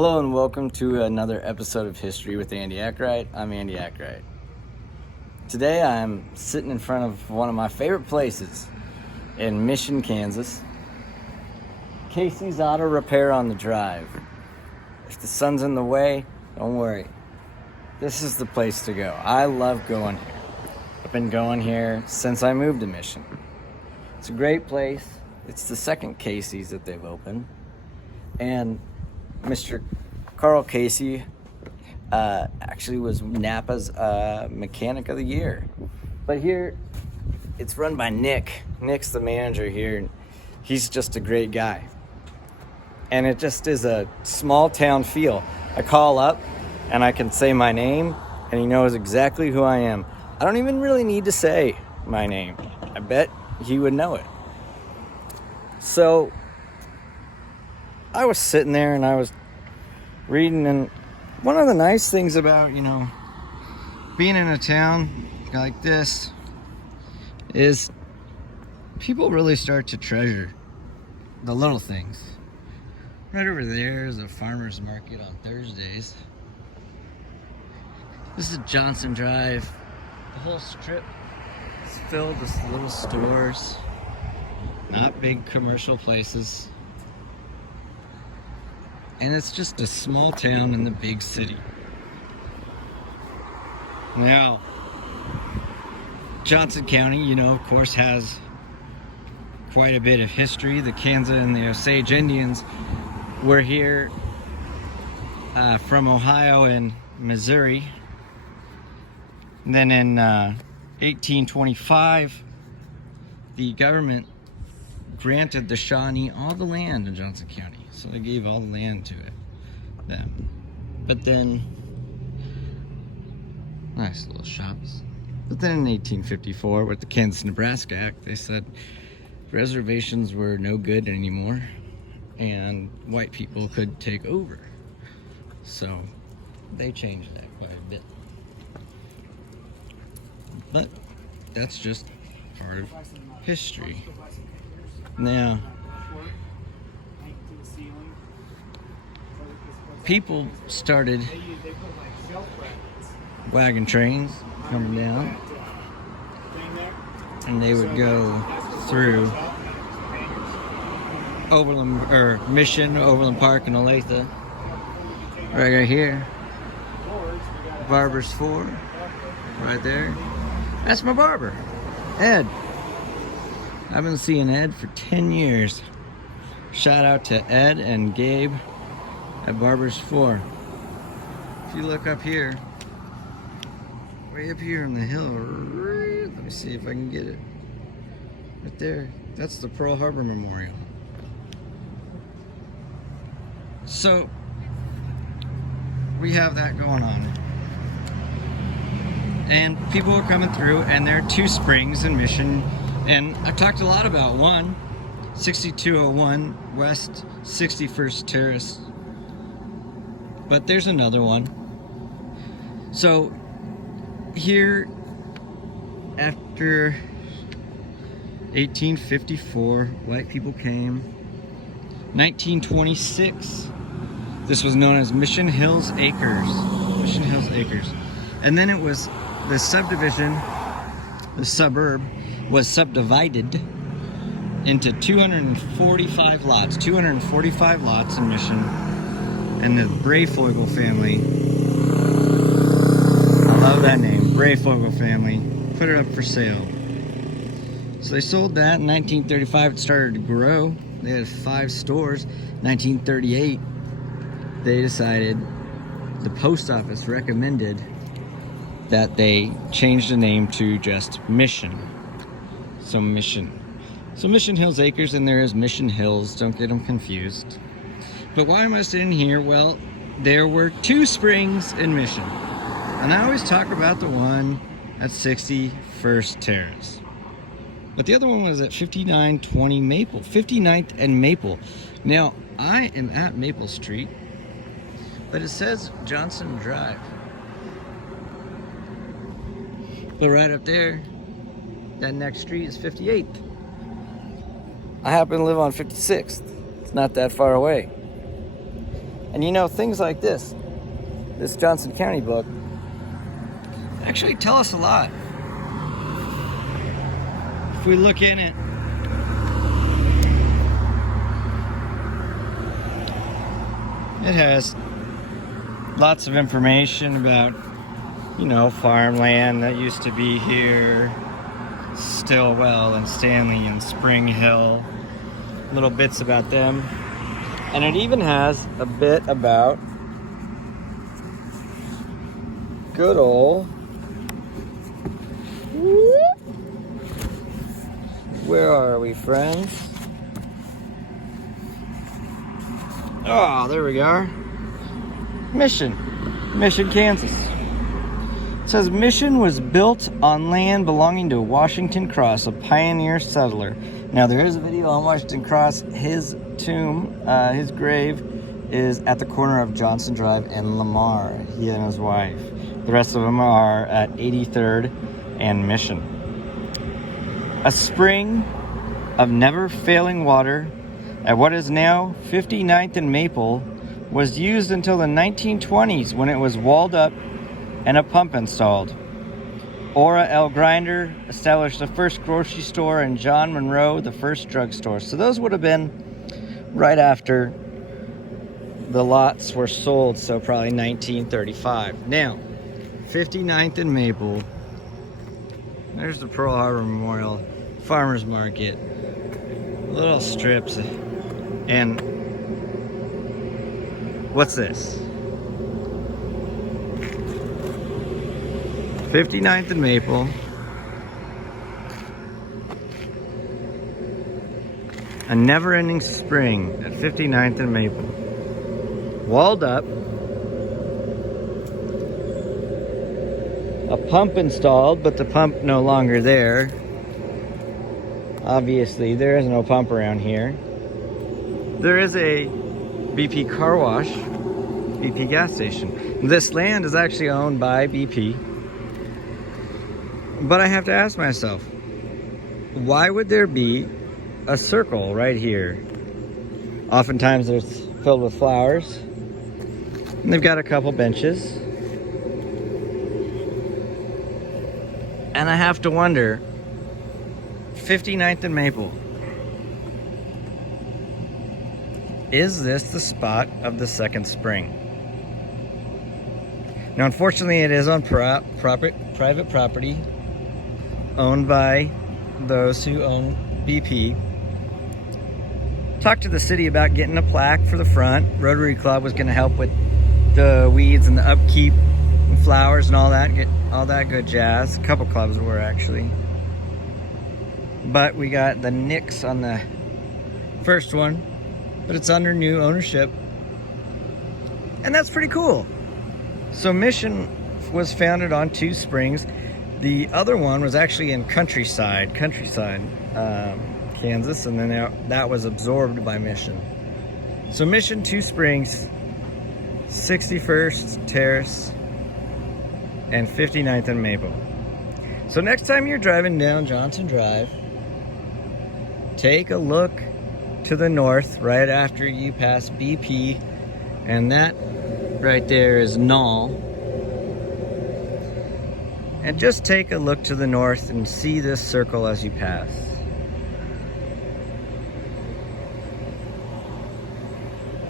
Hello and welcome to another episode of History with Andy Ackright. I'm Andy Ackright. Today I'm sitting in front of one of my favorite places in Mission, Kansas. Casey's Auto Repair on the Drive. If the sun's in the way, don't worry. This is the place to go. I love going here. I've been going here since I moved to Mission. It's a great place. It's the second Casey's that they've opened. And Mr. Carl Casey actually was Napa's Mechanic of the Year. But here, it's run by Nick. Nick's the manager here, and he's just a great guy. And it just is a small town feel. I call up, and I can say my name, and he knows exactly who I am. I don't even really need to say my name. I bet he would know it. So I was sitting there and I was reading, and one of the nice things about, being in a town like this is people really start to treasure the little things. Right over there is a farmer's market on Thursdays. This is Johnson Drive. The whole strip is filled with little stores, not big commercial places. And it's just a small town in the big city. Now, Johnson County, of course, has quite a bit of history. The Kansas and the Osage Indians were here from Ohio and Missouri. And then in 1825, the government granted the Shawnee all the land in Johnson County. So they gave all the land to them. But then, nice little shops. But then in 1854, with the Kansas-Nebraska Act, they said reservations were no good anymore and white people could take over. So they changed that quite a bit. But that's just part of history. Now, people started wagon trains coming down, and they would go through Mission, Overland Park, and Olathe. Right here, Barber's Ford, right there. That's my barber, Ed. I've been seeing Ed for 10 years. Shout out to Ed and Gabe at Barber's Ford. If you look up here, way up here on the hill, let me see if I can get it. Right there, that's the Pearl Harbor Memorial. So, we have that going on. And people are coming through, and there are two springs in Mission. And I've talked a lot about one, 6201 West 61st Terrace. But there's another one. So here, after 1854, white people came. 1926, this was known as Mission Hills Acres. Mission Hills Acres. And then it was the subdivision, the suburb, was subdivided into 245 lots. 245 lots in Mission. And the Breyfogle family, I love that name, Breyfogle family, put it up for sale. So they sold that in 1935. It started to grow. They had 5 stores. 1938, they decided, the post office recommended that they change the name to just Mission. So Mission Hills Acres, and there is Mission Hills, don't get them confused. But why am I sitting here? Well, there were 2 springs in Mission. And I always talk about the one at 61st Terrace. But the other one was at 5920 Maple, 59th and Maple. Now, I am at Maple Street, but it says Johnson Drive. But right up there, that next street is 58th. I happen to live on 56th. It's not that far away. And you know, things like this Johnson County book, actually tell us a lot. If we look in it, it has lots of information about, you know, farmland that used to be here, Stillwell and Stanley and Spring Hill, little bits about them. And it even has a bit about good old, where are we, friends? Oh, there we are. Mission, Kansas. It says Mission was built on land belonging to Washington Cross, a pioneer settler. Now there is a video on Washington Cross. His tomb, his grave is at the corner of Johnson Drive and Lamar, he and his wife. The rest of them are at 83rd and Mission. A spring of never-failing water at what is now 59th and Maple was used until the 1920s when it was walled up and a pump installed. Ora L. Grinder established the first grocery store and John Monroe the first drugstore. So those would have been right after the lots were sold, so probably 1935. Now, 59th and Maple. There's the Pearl Harbor Memorial Farmers Market. Little strips. And what's this? 59th and Maple. A never-ending spring at 59th and Maple. Walled up. A pump installed, but the pump no longer there. Obviously, there is no pump around here. There is a BP car wash, BP gas station. This land is actually owned by BP. But I have to ask myself, why would there be a circle right here? Oftentimes it's filled with flowers. And they've got a couple benches. And I have to wonder, 59th and Maple, is this the spot of the second spring? Now, unfortunately, it is on private property owned by those who own BP. Talked to the city about getting a plaque for the front. Rotary Club was going to help with the weeds and the upkeep and flowers and all that good jazz. A couple clubs were actually. But we got the nix on the first one, but it's under new ownership. And that's pretty cool. So Mission was founded on Two Springs. The other one was actually in Countryside, Kansas, and then that was absorbed by Mission. So Mission, Two Springs, 61st Terrace, and 59th and Maple. So next time you're driving down Johnson Drive, take a look to the north right after you pass BP, and that right there is Knoll. And just take a look to the north and see this circle as you pass.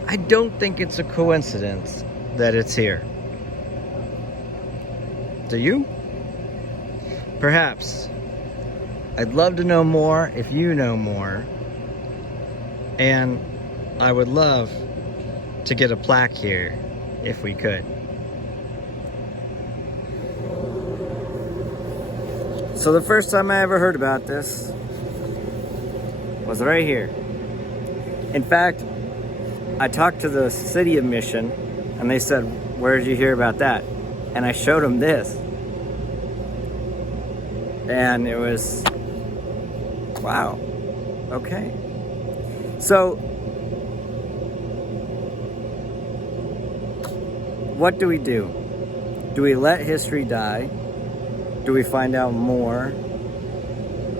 I don't think it's a coincidence that it's here. Do you? Perhaps. I'd love to know more if you know more. And I would love to get a plaque here if we could. So the first time I ever heard about this was right here. In fact, I talked to the city of Mission and they said, "Where did you hear about that?" And I showed them this. And it was, wow, okay. So, what do we do? Do we let history die? Do we find out more?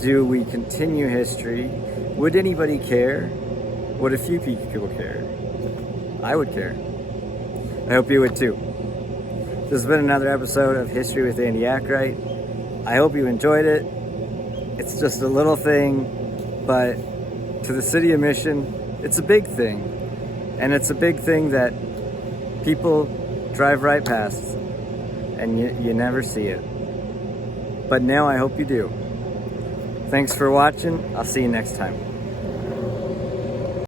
Do we continue history? Would anybody care? Would a few people care? I would care. I hope you would too. This has been another episode of History with Andy Ackright. I hope you enjoyed it. It's just a little thing, but to the city of Mission, it's a big thing. And it's a big thing that people drive right past and you never see it. But now I hope you do. Thanks for watching. I'll see you next time.